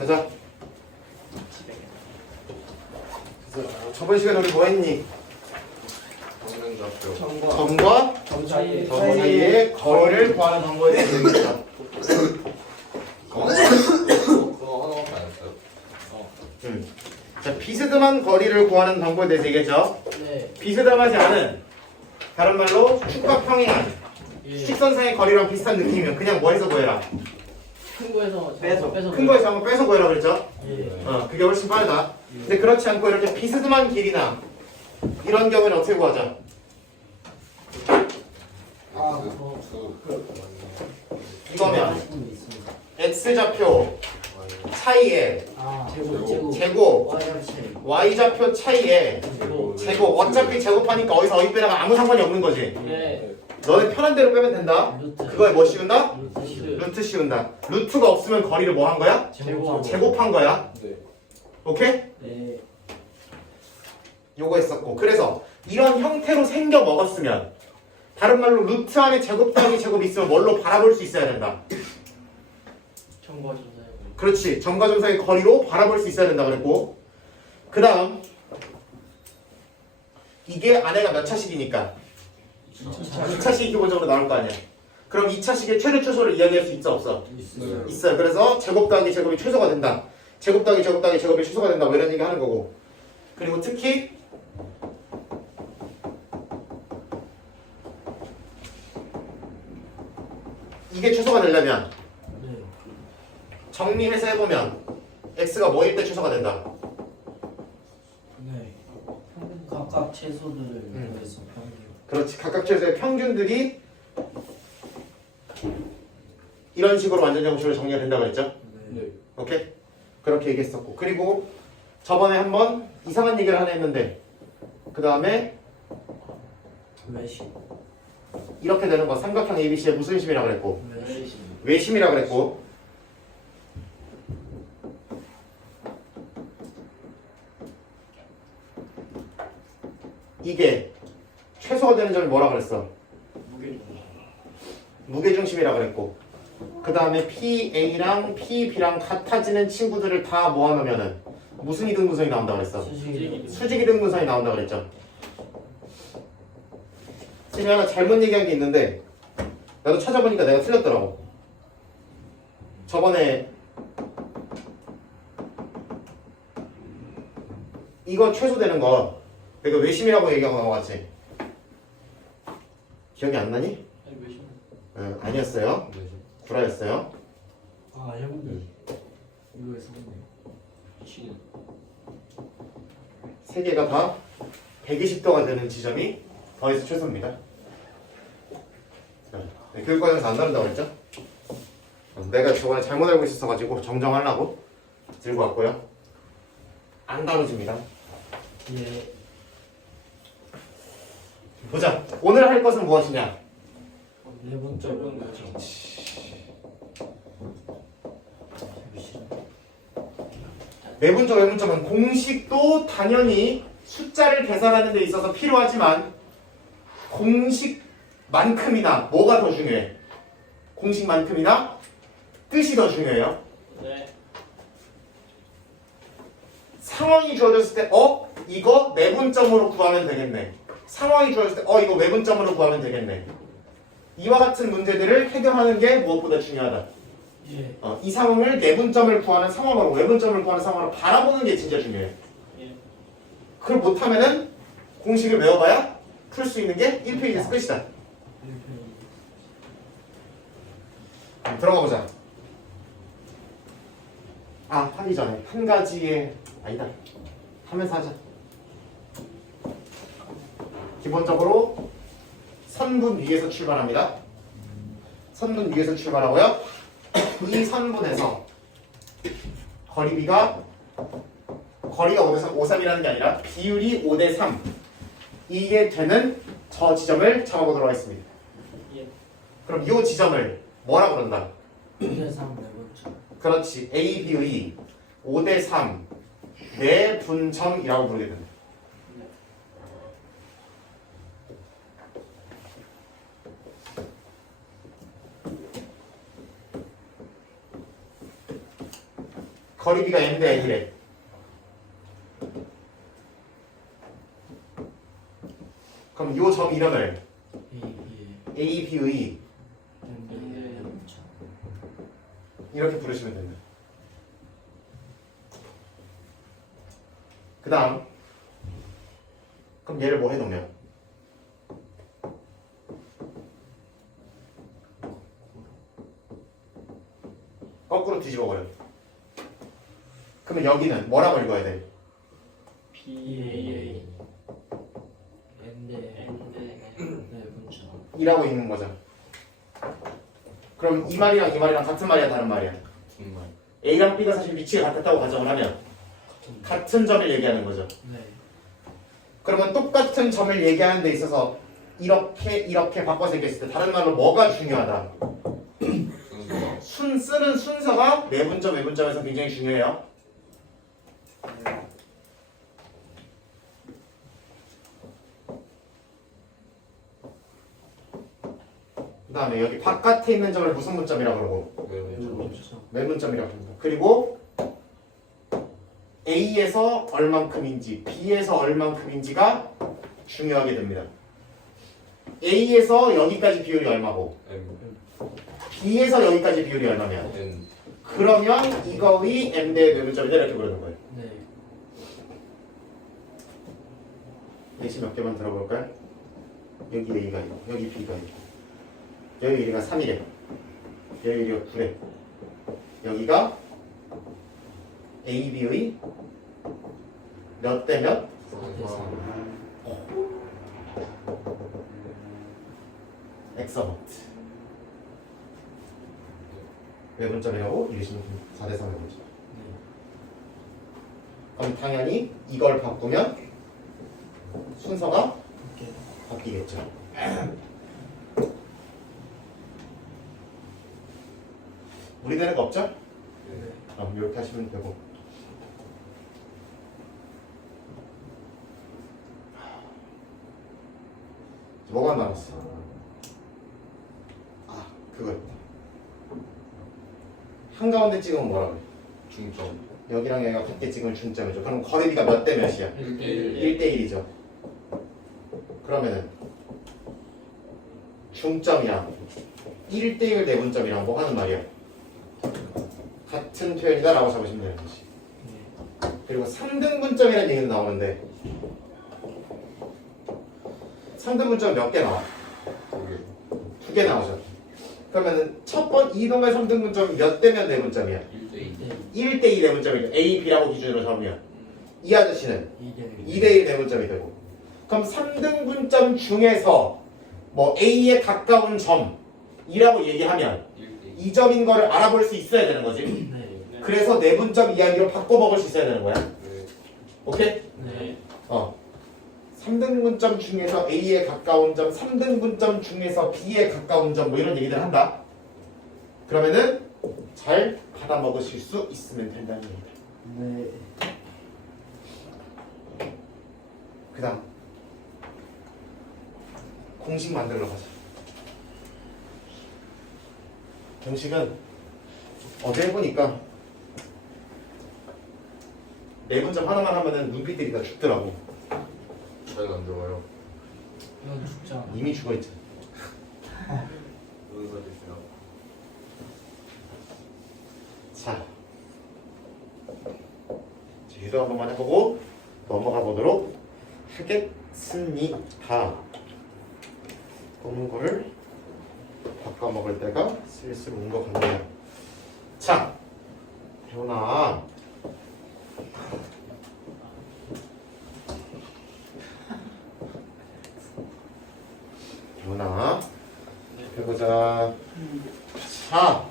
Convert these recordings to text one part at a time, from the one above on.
가자. 그래서 저번 시간에 우리 뭐 했니? 점과 점 사이의 거리를 구하는 방법에 대해서 얘기했다. 그거 하나밖에 안 했어요? 자, 비스듬한 거리를 구하는 방법에 대해서 얘기했죠. 네. 비스듬하지 않은, 다른 말로 축과 평행한 예. 직선상의 거리랑 비슷한 느낌이면 그냥 뭐 해서 구해라? 큰 거에서 빼서. 빼서 큰 거에서 한번 빼서 구해라 그랬죠? 예. 그게 훨씬 빠르다. 근데 그렇지 않고 이렇게 비스듬한 길이나 이런 경우는 어떻게 구하자? 이거면 x좌표 차이에 제곱 y좌표 차이에 제곱 어차피 제곱하니까 어디서 어디 빼다가 아무 상관이 없는 거지. 네. 너네 편한 대로 빼면 된다. 루트. 그거에 뭐 씌운다? 루트. 루트 씌운다. 루트가 없으면 거리를 뭐 한 거야? 제곱한 거야. 네. 오케이? 네. 요거 했었고, 그래서 이런 형태로 생겨 먹었으면, 다른 말로 루트 안에 제곱 더하기 제곱이 있으면 뭘로 바라볼 수 있어야 된다. 정과 전사의 그렇지. 점과 점사의 거리로 바라볼 수 있어야 된다 그랬고, 그 다음 이게 안에가 몇 차식이니까 2차식이 기본적으로 나올 거 아니야. 그럼 2차식의 최대 최소를 이야기할 수 있어 없어? 있어요. 있어요. 그래서 제곱 더하기 제곱이 최소가 된다. 제곱 더하기 제곱 더하기 제곱이 최소가 된다. 뭐 이런 얘기 하는 거고. 그리고 특히 이게 최소가 되려면 네. 정리해서 해보면 x가 뭐일 때 최소가 된다. 네. 각각 채소들을 더해서 평균. 그렇지. 각각 최소의 평균들이 이런 식으로 완전 정수로 정리가 된다고 했죠. 네. 오케이? 그렇게 얘기했었고, 그리고 저번에 한번 이상한 얘기를 하나 했는데, 그 다음에 외식. 이렇게 되는 거 삼각형 ABC의 무슨 심이라고 그랬고, 외식. 외심이라고 그랬고, 이게 최소가 되는 점이 뭐라 그랬어? 무게중심이라 그랬고, 그 다음에 PA랑 PB랑 같아지는 친구들을 다 모아놓으면은 무슨 이등분선이 나온다 그랬어? 수직 이등분선이 나온다 그랬죠. 지금 하나 잘못 얘기한 게 있는데 나도 찾아보니까 내가 틀렸더라고. 저번에 이거 최소되는 거 내가 외심이라고 얘기하고 나왔지. 기억이 안 나니? 아니 외식. 응, 아니었어요. 구라였어요. 아 형님. 이거에서 네. 세 개가 다 120도가 되는 지점이 더해서 최소입니다. 네, 교육과정에서 안 다룬다고 했죠? 내가 저번에 잘못 알고 있었어가지고 정정하려고 들고 왔고요. 안 다뤄집니다. 예. 보자. 오늘 할 것은 무엇이냐? 네 번째 거죠. 내분점, 외분점은 공식도 당연히 숫자를 계산하는 데 있어서 필요하지만 공식만큼이나 뭐가 더 중요해? 공식만큼이나 뜻이 더 중요해요. 네. 상황이 주어졌을 때 이거 내분점으로 구하면 되겠네. 상황이 주어졌을 때 이거 외분점으로 구하면 되겠네. 이와 같은 문제들을 해결하는 게 무엇보다 중요하다. 예. 이 상황을 내분점을 구하는 상황으로 외분점을 구하는 상황으로 바라보는 게 진짜 중요해. 예. 그걸 못하면은 공식을 외워봐야 풀 수 있는 게 1페이지에서 끝이다. 들어가 보자. 하기 전에 한 가지의 아니다. 하면서 하자. 기본적으로 선분 위에서 출발합니다. 선분 위에서 출발하고요. 이 선분에서 거리가 5대 3이라는 게 아니라 비율이 5대 3 이게 되는 저 지점을 잡아보도록 하겠습니다. 예. 그럼 이 지점을 뭐라 그런다? 5대 3 네 번째. 그렇지. A, B의 5대 3 내분점이라고 부르게 된다. 거리 B가 M 대 N이래. 그럼 요 점 이름을 A, B의 이렇게 부르시면 됩니다. 그 다음 그럼 얘를 뭐 해놓으면 거꾸로 뒤집어 버려. 그러면 여기는 뭐라고 읽어야 돼? BA N대 내분점 이라고 읽는 거죠. 그럼 이 말이랑 이 말이랑 같은 말이야 다른 말이야? 정말. A랑 B가 사실 위치가 같았다고 가정을 하면 같은 점을 얘기하는 거죠. 네. 그러면 똑같은 점을 얘기하는 데 있어서 이렇게 바꿔서 얘기했을 때 다른 말로 뭐가 중요하다? 순서가. 쓰는 순서가 매분점 외분점에서 굉장히 중요해요. 그 다음에 여기 바깥에 있는 점을 무슨 분점이라고 그러고 내분점 매분점이라고 합니다. 그리고 A에서 얼만큼인지 B에서 얼만큼인지가 중요하게 됩니다. A에서 여기까지 비율이 얼마고 M. B에서 여기까지 비율이 얼마면 N. 그러면 이거의 M 대 매분점이다 이렇게 부르는 거예요. 네. 예시 몇 개만 들어볼까요? 여기 A가 있고 여기 B가 있고 여기 1이가 3이래 여기 1이가 9래 여기가 A, B의 몇 대 몇? 엑서버트 외분점이라고 이러시면 4대 3의 문제. 그럼 당연히 이걸 바꾸면 순서가 바뀌겠죠. 무리되는 거 없죠? 그럼 이렇게 하시면 되고. 뭐가 남았어? 아, 그거 있다. 한가운데 찍으면 뭐라고 해? 중점. 여기랑 여기가 같게 찍으면 중점이죠. 그럼 거리비가 몇 대 몇이야? 1대1. 1대 1이죠. 그러면은 중점이랑 1대 1 내분점이랑 뭐 하는 말이야? 같은 표현이다 라고 잡으시면 되는 거지. 그리고 3등분점이라는 얘기는 나오는데 3등분점 몇 개 나와? 2개. 2개 나오죠. 그러면은 첫 번 이동의 3등분점이 몇 대면 내분점이야? 1대2. 1대 2 내분점이죠. A, B라고 기준으로 잡으면 이 아저씨는 2대 2대 1 내분점이 되고 그럼 3등분점 중에서 뭐 A에 가까운 점이라고 얘기하면 1대2. 이 점인 거를 알아볼 수 있어야 되는 거지. 네. 그래서 내분점 이야기로 바꿔 먹을 수 있어야 되는 거야. 네. 오케이? 네. 3등분점 중에서 A에 가까운 점, 3등분점 중에서 B에 가까운 점 뭐 이런 얘기들 한다. 그러면은 잘 받아 먹으실 수 있으면 된다는 얘기다. 네. 그 다음 공식 만들러 가자. 공식은 어제 해보니까 내분점 하나만 하면은 눈빛들이 다 죽더라고. 저희는 안 들어가요. 이건 죽잖아. 이미 죽어있잖아. 무슨 소리세요? 자, 제도 한 번만 해보고 넘어가 보도록 하겠습니다. 보는 거를 바꿔 먹을 때가 슬슬 온 것 같네요. 자, 효나. 효나. 해보자. 자,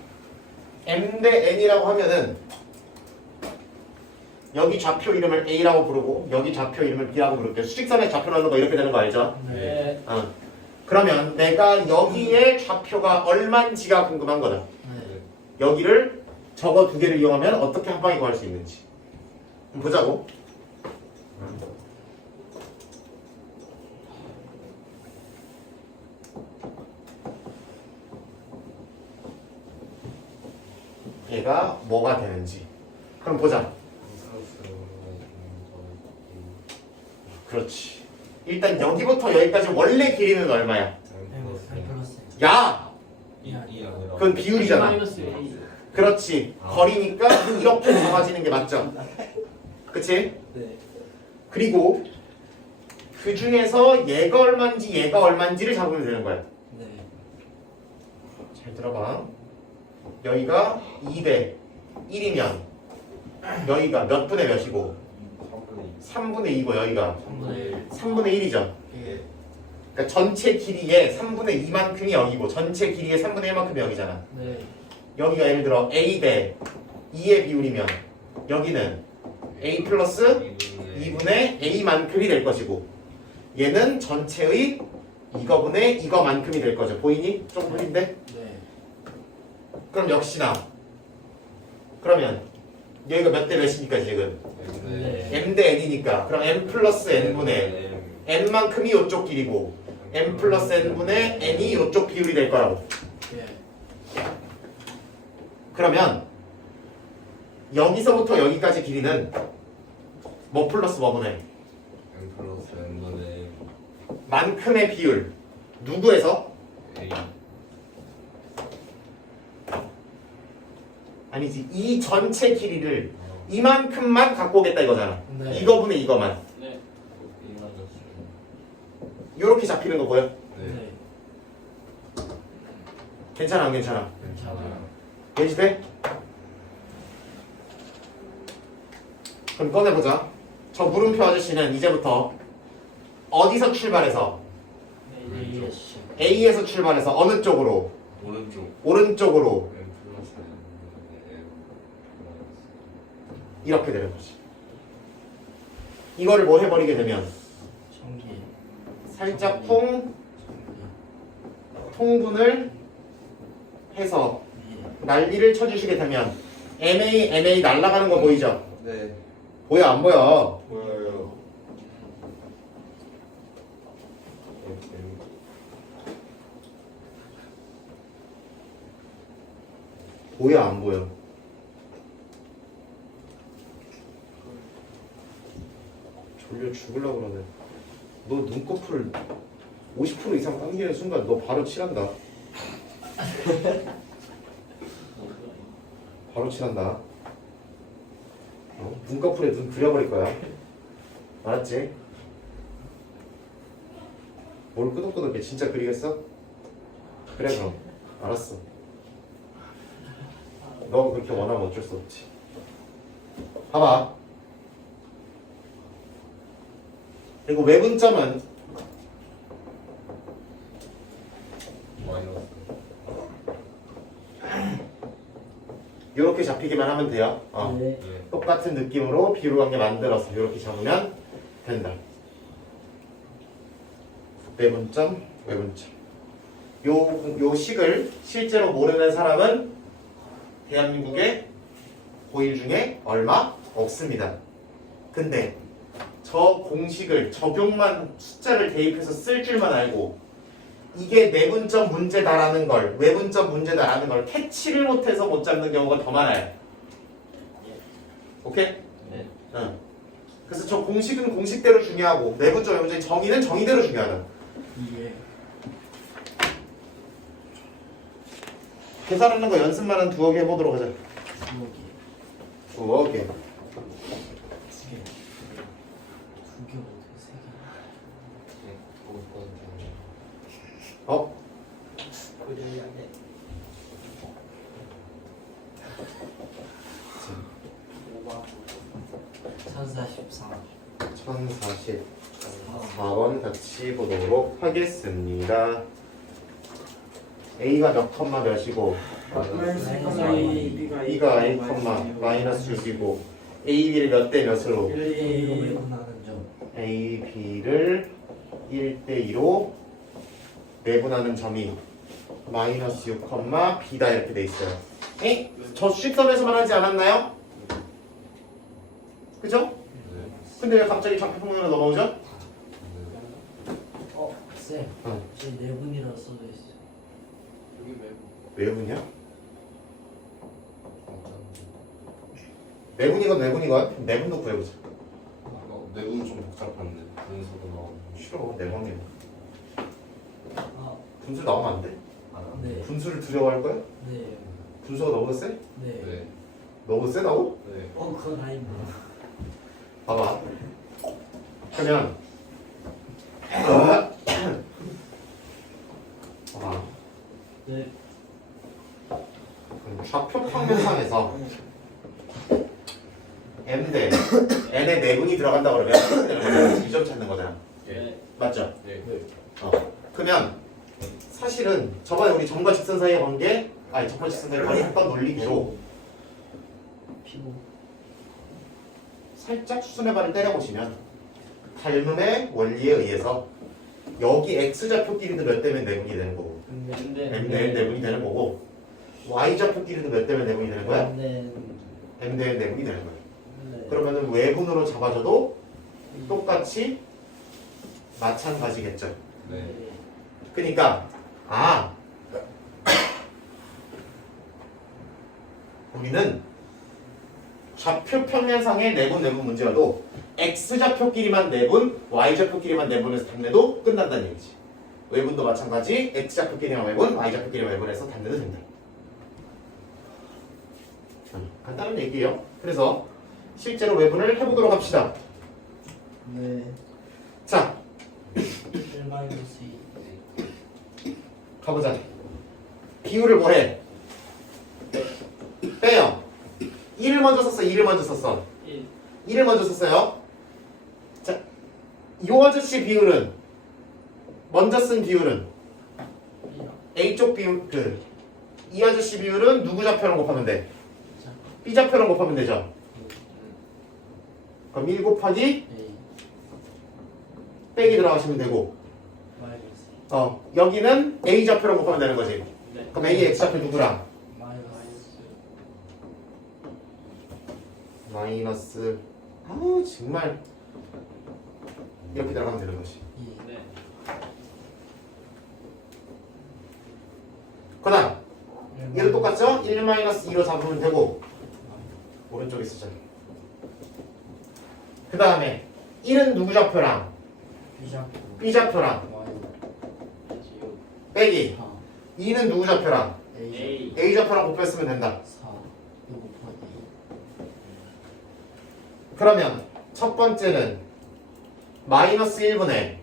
M 대 N이라고 하면은 여기 좌표 이름을 A라고 부르고 여기 좌표 이름을 B라고 부를게요. 수직선에 좌표 넣는 거 이렇게 되는 거 알죠? 네. 그러면 내가 여기에 좌표가 얼만지가 궁금한 거다. 네. 여기를 저거 두 개를 이용하면 어떻게 한 방에 구할 수 있는지 한번 보자고. 얘가 뭐가 되는지 그럼 보자. 그렇지. 일단 여기부터 여기까지 원래 길이는 얼마야? 플러스 야! 그건 비율이잖아. 마이너스 A. 그렇지. 거리니까 이렇게 잡아지는 게 맞죠? 그치? 네. 그리고 그 중에서 얘가 얼마인지 얘가 얼마인지를 잡으면 되는 거야. 네. 잘 들어봐. 여기가 2대 1이면 여기가 몇 분의 몇이고 3분의 2고 여기가 3분의 1이죠. 예. 그러니까 전체 길이의 3분의 2만큼이 여기고 전체 길이의 3분의 1만큼이 여기잖아. 네. 여기가 예를 들어 A 대 2의 비율이면 여기는 A 플러스 2분의 A만큼이 될 것이고 얘는 전체의 이거분의 이거만큼이 될 거죠. 보이니? 조금 흐린데? 네. 그럼 역시나 그러면 여기가 몇 대 몇이니까 지금 네. M 대 N이니까 그럼 M 플러스 N분의 N만큼이 이쪽 길이고 M 플러스 N분의 N이 이쪽 비율이 될 거라고. 예. 그러면 여기서부터 여기까지 길이는 뭐 플러스 뭐분의 만큼의 비율 누구에서? 아니지 이 전체 길이를 이만큼만 갖고 오겠다 이거잖아. 네. 이거분의 이거만 네. 이렇게 잡히는 거 보여? 네. 괜찮아 안 괜찮아? 괜찮아요. 예시돼? 그럼 꺼내보자. 저 물음표 아저씨는 이제부터 어디서 출발해서 네. 예. 씨. A에서 출발해서 어느 쪽으로? 오른쪽 오른쪽으로 M 플러스 M 이렇게 되는 거지. 이거를 뭐 해버리게 되면 전기. 살짝 통분을 해서 예. 난리를 쳐주시게 되면 MA 날아가는 거 보이죠? 네 보여 안 보여? 보여요. 보여 안 보여? 졸려 죽으려고 그러네. 너 눈꺼풀을 50% 이상 당기는 순간 너 바로 칠한다. 바로 칠한다. 눈꺼풀에 눈 그려버릴 거야. 알았지? 뭘 끄덕끄덕해. 진짜 그리겠어? 그래 그럼. 알았어. 너 그렇게 원하면 어쩔 수 없지. 봐봐. 그리고 외분점은 마이너스 이렇게 잡히기만 하면 돼요. 네. 똑같은 느낌으로 비율 관계 만들어서 이렇게 잡으면 된다. 외분점, 외분점. 요 식을 실제로 모르는 사람은 대한민국에 고일 중에 얼마 없습니다. 근데 저 공식을 적용만 숫자를 대입해서 쓸 줄만 알고 이게 내분점 문제다라는 걸 외분점 문제다라는 걸 캐치를 못해서 못 잡는 경우가 더 많아요. 오케이? 네. 응. 그래서 저 공식은 공식대로 중요하고 내분점 외분점의 정의는 정의대로 중요하다. 예. 계산하는 거 연습만 한 두어 개 해보도록 하자. 두개. 두어 개. 세 개. 두 개. 세 개. 어? 그래야 돼. 1044. 1044번 같이 보도록 하겠습니다. A가 몇 컴마 몇이고 B가 A 컴마 마이너스 6이고 A, B를 몇 대 몇으로 A로 외분하는 점. A, B를 1대 2로 내분하는 점이 마이너스 6, B다 이렇게 돼 있어요. 에? 저 수직선에서만 하지 않았나요? 그죠? 근데 왜 갑자기 좌표평면으로 넘어오죠? 쌤. 제 내분이라고 써져 있어. 여기 왜 외분이야? 내분이건 내분이건 내분도 구해보자. 내분 좀 복잡한데 분수도 나오고. 싫어 내분이. 아, 분수 나오면 안 돼? 네. 분수를 두려워할 거야? 네. 분수가 너무 세? 네. 네. 너무 세다고? 네. 그건 아닙니다. 봐봐. 그러면 봐봐. 네. 그럼 좌표 평면상에서 m 대 n에 내분이 들어간다 그러면 이 점 찾는 거잖아. 네. 맞죠? 네. 그러면 사실은 저번에 우리 점과 직선 사이의 관계, 아니 점과 직선 사이의 관계 했던 논리대로 피고. 살짝 수순의 발을 때려보시면 닮음의 원리에 의해서 여기 x좌표끼리도 몇 대면 내분이 되는 거고 m 대 내분이 되는 거고 y좌표끼리도 몇 대면 내분이 되는 거야? 네. m 대 내분이 되는 거야. 네. 그러면은 외분으로 잡아줘도 똑같이 마찬가지겠죠. 네. 그러니까 우리는 좌표 평면상의 내분 문제여도 x좌표끼리만 내분, y좌표끼리만 내분해서 답내도 끝난다는 얘기지. 외분도 마찬가지, x좌표끼리만 외분, y좌표끼리만 외분해서 답내도 된다. 간단한 얘기예요. 그래서 실제로 외분을 해보도록 합시다. 네. 자, 1-2. 가보자. 비율을 뭐해? 빼요. 1을 먼저 썼어, 2를 먼저 썼어. 1을 먼저 썼어요. 자, 요 아저씨 비율은 먼저 쓴 비율은 A쪽 비율, 이 아저씨 비율은 누구 좌표랑 곱하면 돼? B 좌표랑 곱하면 되죠. 그럼 1 곱하기 A. 빼기 들어가시면 되고, 마이너스. 여기는 A 좌표랑 곱하면 되는 거지. 네. 그럼 A의 X 좌표 누구랑? 마이너스. 아우 정말 이렇게 들어가면 되는 것이. 네. 그 다음 얘도 똑같죠? 1-2로 잡으면 되고 오른쪽에 쓰자. 그 다음에 1은 누구 좌표랑 B 좌표랑 빼기 2는 누구 좌표랑 A 좌표랑 곱했으면 된다. 4. 이거 곱하기. 그러면 첫 번째는 마이너스 1분의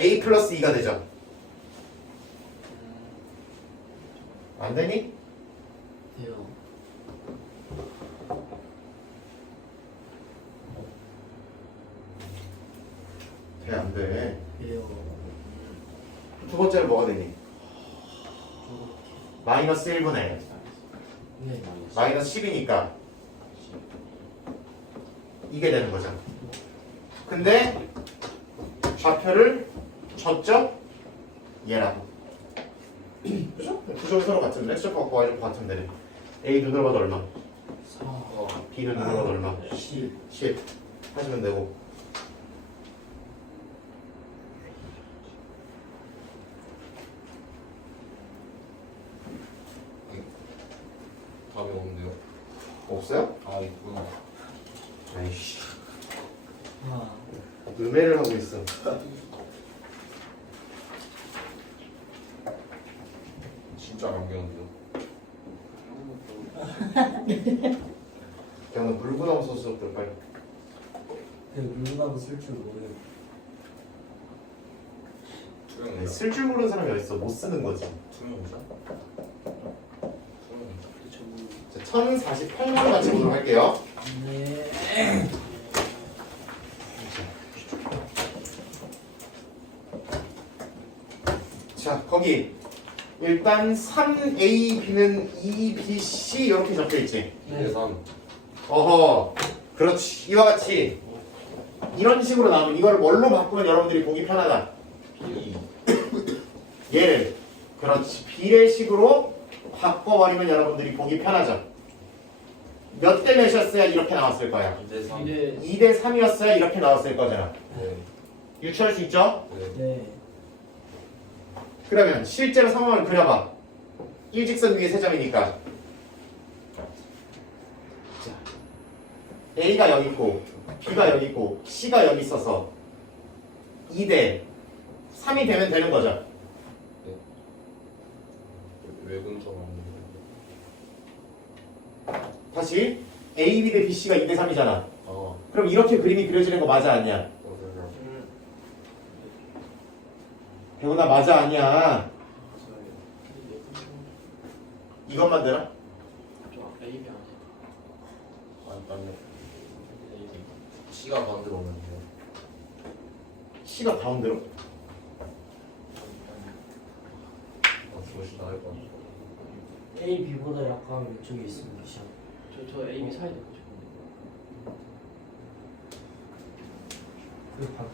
A 플러스 2가 되죠. 안 되니? 돼요. 돼, 안 돼. 돼요. 두 번째는 뭐가 되니? 마이너스 1분의 네. 마이너스 10이니까 이게 되는 거죠. 근데 좌표를 줬죠? 얘라고. 그죠? 구조는 서로 같은데 x좌표가 y좌표 같은데 A 눈으로 봐도 얼마? 4. B는 눈으로 봐도 얼마? 10. 10 하시면 되고. 답이 없는데요? 없어요? 아 있구나. 아이씨 아. 음해를 하고 있어. 진짜 안 배웠는데요? 그냥 물고 나온 소스들 빨리. 물나무 쓸 줄 모르요. 투명이죠? 쓸 줄 모르는 사람이 어딨어. 못 쓰는 거지. 투명이죠? 투명이죠? 자, 1048번 같이 보도록 할게요. 네. 자, 거기 일단 3AB는 2BC 이렇게 적혀있지. 2대 3. 어허, 그렇지. 이와 같이 이런 식으로 나오면 이걸 뭘로 바꾸면 여러분들이 보기 편하다. B. 얘를 그렇지. 비례식으로 바꿔버리면 여러분들이 보기 편하죠. 몇 대 몇이었어야 이렇게 나왔을 거야. 2대 3. 2대 3이었어야 이렇게 나왔을 거잖아. 네. 유추할 수 있죠? 네. 네. 그러면 실제로 상황을 그려봐. 일직선 위에 세 점이니까. 자, A가 여기 있고 B가 여기 있고 C가 여기 있어서 2대 3이 되면 되는 거죠. 왜 근처가 없는데? 다시 A, B 대 B, C가 2대 3이잖아. 아, 그럼 이렇게 그림이 그려지는 거 맞아 아니야? 맞아요. 배우나 맞아 아니야? 이것만 되나? 저 A, B 아니에요. 아니요. C가 가운데로 오면 돼요. C가 가운데로? 그것이 나을 것 같아요. A, B보다 약간 왼쪽에 있습니다. 저 A, B 사이 되고 싶은데. 그 바꾼.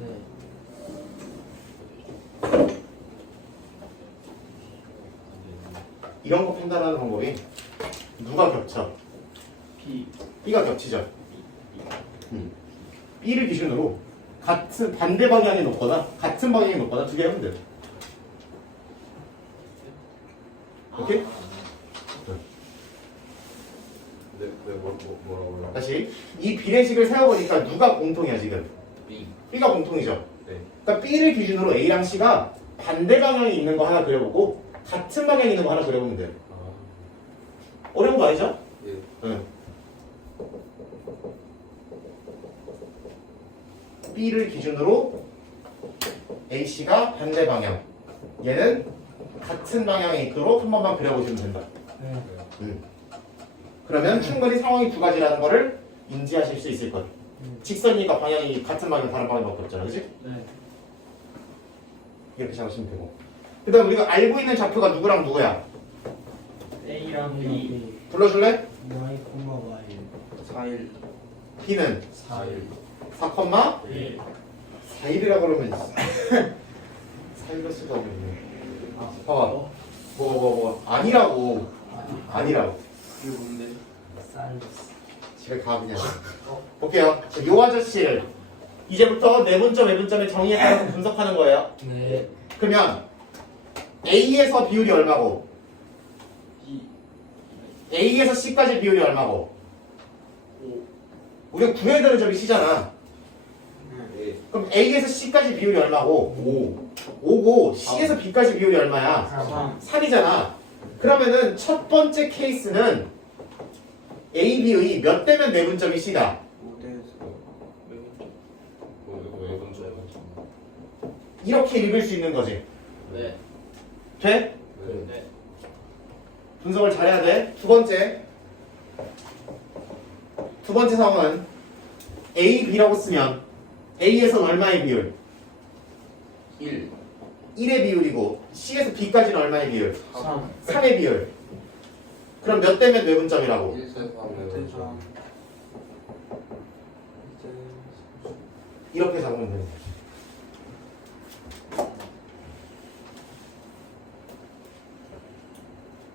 네. 이런 거 판단하는 방법이 누가 겹쳐? B, B가 겹치죠. B를 기준으로 같은 반대 방향에 놓거나 같은 방향에 놓거나 두 개 하면 돼. 오케이? 뭐라고요? 다시 이 비례식을 세워보니까 누가 공통이야 지금? B. B가 공통이죠. 네. 그러니까 B를 기준으로 A랑 C가 반대 방향에 있는 거 하나 그려보고 같은 방향에 있는 거 하나 그려보면 돼요. 아, 어려운 거 아니죠? 예. 응. B를 기준으로 AC가 반대 방향, 얘는 같은 방향에 있도록 한 번만 그려보시면 된다. 네. 그러면 충분히 상황이 두 가지라는 거를 인지하실 수 있을 거예요. 직선이니까 방향이 같은 방향, 다른 방향밖에 없잖아, 그렇지? 네. 이렇게 잡으시면 되고. 그다음 우리가 알고 있는 좌표가 누구랑 누구야? A랑 B, 불러줄래? Y, Y. 4일, B는 4일. 4, 1, 4일이라 그러면 4일로 수가 없네. 봐봐. 뭐 아니라고. 아니라고. 그게 뭔데? 사일러스. 집에 가 그냥. 볼게요. 자, 요 아저씨를 이제부터 내분점, 외분점의 정의에 따라서 분석하는 거예요. 네. 그러면 A에서 비율이 얼마고 B, A에서 C까지 비율이 얼마고 5, 우리가 구해야 되는 점이 C잖아. 예. 그럼 A에서 C까지 비율이 얼마고 5고 C에서 B까지 비율이 얼마야? 3, 3이잖아. 그러면은 첫 번째 케이스는 A, B의 몇 대면 내분점이 C다. 5대에서 왜 근처? 이렇게 읽을 수 있는 거지. 네, 돼? 네. 네, 분석을 잘해야 돼. 두 번째 상황은 A, B라고 쓰면 A에서는 얼마의 비율? 1. 1의 비율이고 C에서 B까지는 얼마의 비율? 3, 3의 비율. 그럼 몇 대면 내분점이라고? 1, 3, 4, 이렇게 잡으면 되는 거지.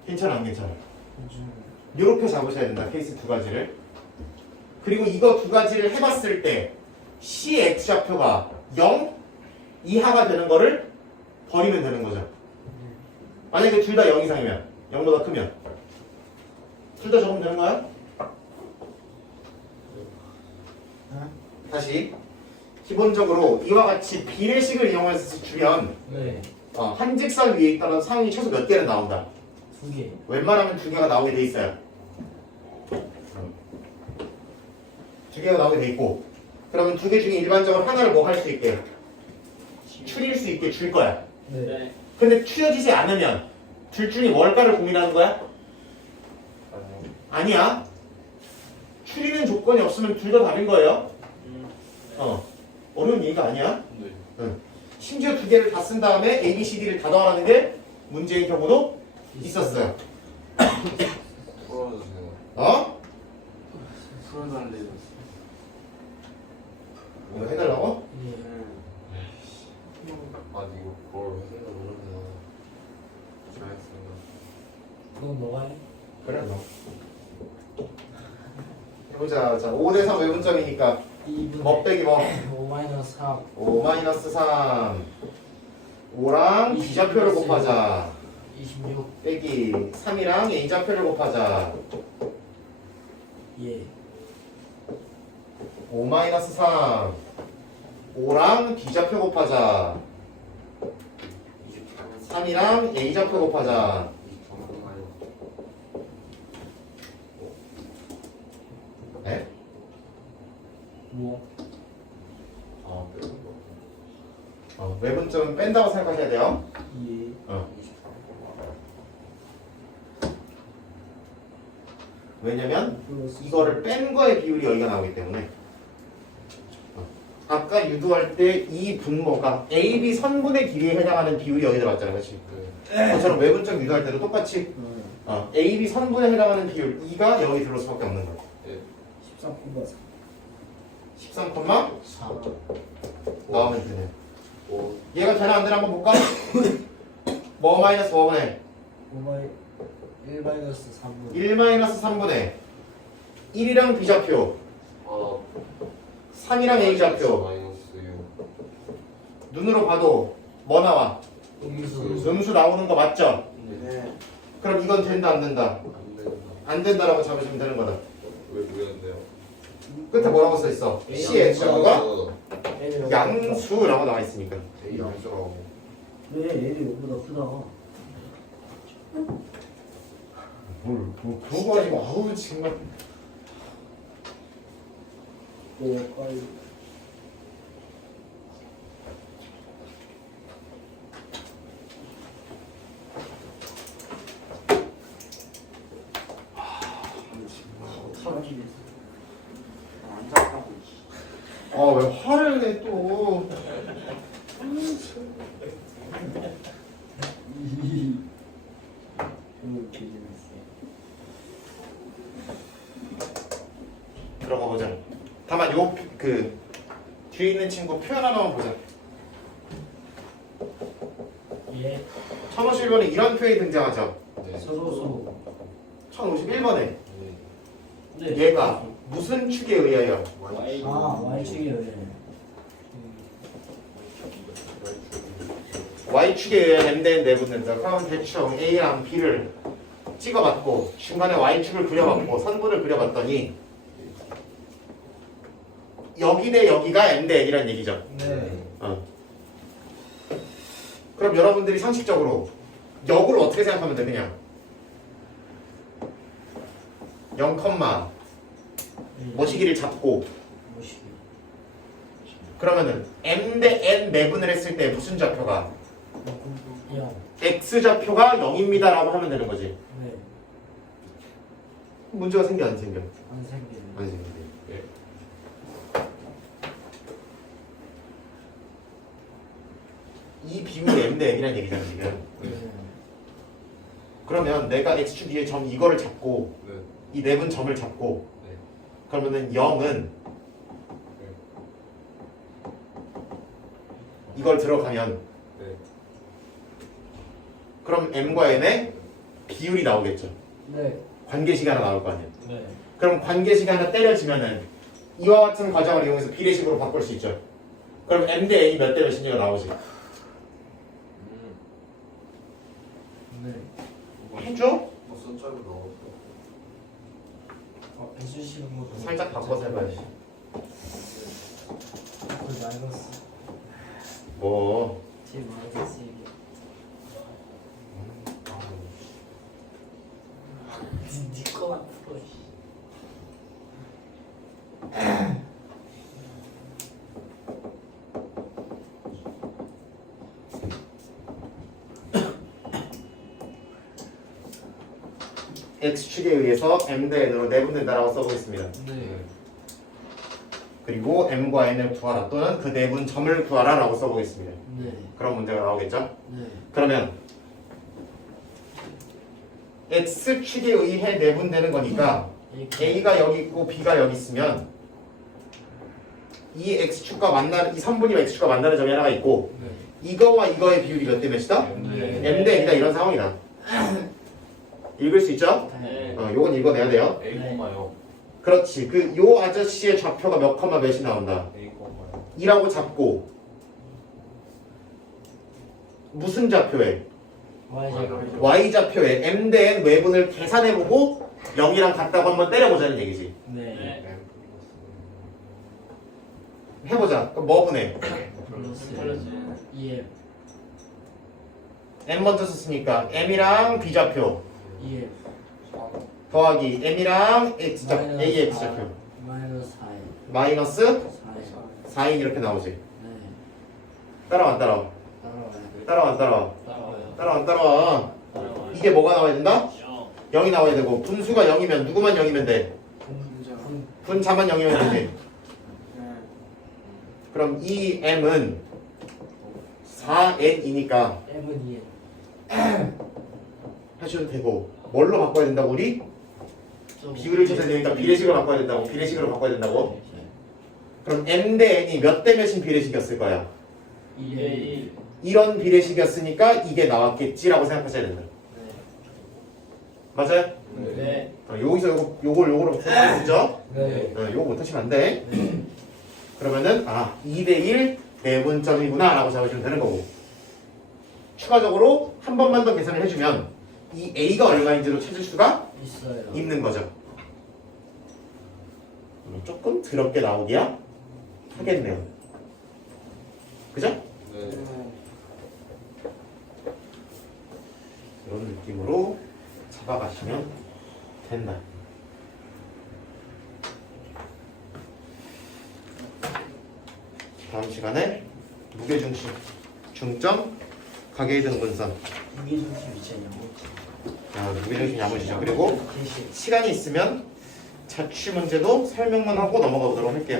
괜찮아 안 괜찮아? 이렇게 잡으셔야 된다. 케이스 두 가지를. 그리고 이거 두 가지를 해봤을 때 C X좌표가 0 이하가 되는 거를 버리면 되는 거죠. 만약에 둘 다 0 이상이면 0보다 크면 둘 다 적으면 되는 거야? 다시 기본적으로 이와 같이 비례식을 이용해서 주면 네. 한 직선 위에 있다는 상황이 최소 몇 개는 나온다. 2개. 웬만하면 2개가 나오게 돼 있어요. 2개가 나오게 돼 있고, 그러면 2개 중에 일반적으로 하나를 뭐 할 수 있게? 추릴 수 있게 줄 거야. 네. 네, 근데 추려지지 않으면 둘 중에 뭘까를 고민하는 거야? 아니야. 추리는 조건이 없으면 둘 다 답인 거예요. 어려운 얘기가 아니야. 네. 심지어 2개를 다 쓴 다음에 A, B, C, D를 다 더하라는 게 문제인 경우도 있었어요. 풀어주세요. 어? 풀어달래요. 이거 해달라고? 예. 아니 이거 그걸 해준다 그러면 잘했습니다. 그건 너가 해. 그래 너. 해보자. 자, 5대3 외분점이니까 2분의 뭐 빼기 뭐? 5-3. 5-3 5랑 비좌표를 곱하자. 26. 빼기 3이랑 A 좌표를 곱하자. 예. 5 마이너스 3. 5랑 B 좌표 곱하자. 3이랑 A 좌표 곱하자. 네? 뭐? 외분점은 뺀다고 생각하셔야 돼요. 예. 왜냐면 플러스 이거를 뺀 거의 비율이 여기가 나오기 때문에. 아까 유도할 때 이 분모가 AB 선분의 길이에 해당하는 비율이 여기 들어갔잖아요. 그렇지? 그것처럼 외분점 유도할 때도 똑같이 AB 선분에 해당하는 비율 2가 여기 들어올 수밖에 없는 거예요. 13,4. 13,4 나오면 되네요. 얘가 되나 안 되나 한번 볼까? 뭐 마이너스 뭐분의 1 마이너스 3분. 1 마이너스 3분의 1이랑 B좌표 3이랑 A좌표 마이너스 6. 눈으로 봐도 뭐 나와? 음수. 음수 나오는 거 맞죠? 네. 그럼 이건 된다 안 된다? 안 된다. 안 된다라고 잡으시면 되는 거다. 왜 뭐였는데요? 끝에 뭐라고 써 있어? C의 X좌표가 L이 양수라고 나와 있으니까. A 양수라고. 왜 L이 5보다 크다. 뭐 그런 거 가지고 아우 정말. 빨리. 사라지겠어. 왜 화를 내 또? 이렇게 재밌어. 들어가 보자. 다만 요 그 뒤에 있는 친구 표현 하나만 보자. 예. 1051번에 이런 표현이 등장하죠. 네. 서로서. 1051번에 네. 얘가 무슨 축에 의하여 Y축에 의해. Y축에 의해 m대에 내분된다. 그럼 대충 A랑 B를 찍어봤고 중간에 Y축을 그려봤고 선분을 그려봤더니 여기 대 여기가 m대 n이라는 얘기죠. 네. 그럼 여러분들이 상식적으로 역을 어떻게 생각하면 돼? 그냥 0, 모시기를 잡고 모시기. 그러면은 m 대 n 매분을 했을 때 무슨 좌표가 0. x좌표가 0입니다 라고 하면 되는 거지. 네. 문제가 생겨 안 생겨? 안 생기네. 안 생겨. 네. 이 비율이 m 대 n이라는 얘기잖아 지금. 네. 그러면 내가 x축 위에 점 이거를 잡고 네. 이 내분 점을 잡고 네. 그러면은 0은 이걸 들어가면 네. 그럼 m과 n의 비율이 나오겠죠. 네. 관계식이 하나 나올 거 아니에요. 네. 그럼 관계식이 하나 때려지면은 이와 같은 과정을 이용해서 비례식으로 바꿀 수 있죠. 그럼 m 대 n이 몇 대 몇인지가 나오지. 네. 해줘? 숫자로 넣었어. 해주시는 거. 살짝 바꿔서 해봐야지. 그 마이너스. 뭐 제 마이너스 1. 니 거만 풀어. x축에 의해서 m 대 n으로 내분된다라고 써보겠습니다. 네. 그리고 m과 n을 구하라 또는 그 내분 점을 구하라 라고 써보겠습니다. 네. 그런 문제가 나오겠죠? 네. 그러면 x축에 의해 내분되는 거니까 a가 여기 있고 b가 여기 있으면 이 x축과 만나는 이 선분이와 x축과 만나는 점이 하나가 있고 이거와 이거의 비율이 몇 대 몇이다? 네. m 대 n이다 이런 상황이다. 읽을 수 있죠? 네. 요건 읽어내야 돼요. A 콤마요. 그렇지. 요 아저씨의 좌표가 몇 컴마 몇이 나온다. A 콤마요. 2라고 잡고 무슨 좌표에? y좌표에 m 대 n 외분을 계산해보고 0이랑 같다고 한번 때려보자는 얘기지. 네. 해보자. 그럼 뭐 분해? 플러스 2f m 먼저 썼으니까 m이랑 b좌표 2f 더하기 m이랑 ax좌표 마이너스 4 마이너스 4 4인 이렇게 나오지. 네. 따라와 안 따라와? 따라와야 돼. 따라와 안 따라와? 따라와요. 따라와 안 따라와? 이게 뭐가 나와야 된다? 0이 나와야 되고 분수가 0이면 누구만 0이면 돼? 분 분자만 0이면 되지. 네. 그럼 이 m은 4n이니까 m은 2f 하시면 되고 뭘로 바꿔야 된다고 우리? 비율을 찾아야 되니까 비례식으로 바꿔야 된다고. 비례식으로 바꿔야 된다고. 그럼 m 대 n이 몇 대 몇인 비례식이었을 거야? 2대 이런 비례식이었으니까 이게 나왔겠지라고 생각하셔야 된다. 맞아요? 네. 여기서 요걸로 못하죠? 네. 요거 못하시면 안 돼. 그러면은 2대1 내분점이구나 라고 잡으시면 되는 거고, 추가적으로 한 번만 더 계산을 해주면 이 a가 얼마인지도 찾을 수가 있어요. 있는 거죠. 조금 더럽게 나오기야 하겠네요. 그죠? 네. 이런 느낌으로 잡아가시면 된다. 다음 시간에 무게중심, 중점, 가계이등 분선. 무게중심 있잖아요. 무게중심 야무지죠. 그리고 대신 시간이 있으면 자취 문제도 설명만 하고 넘어가 보도록 할게요.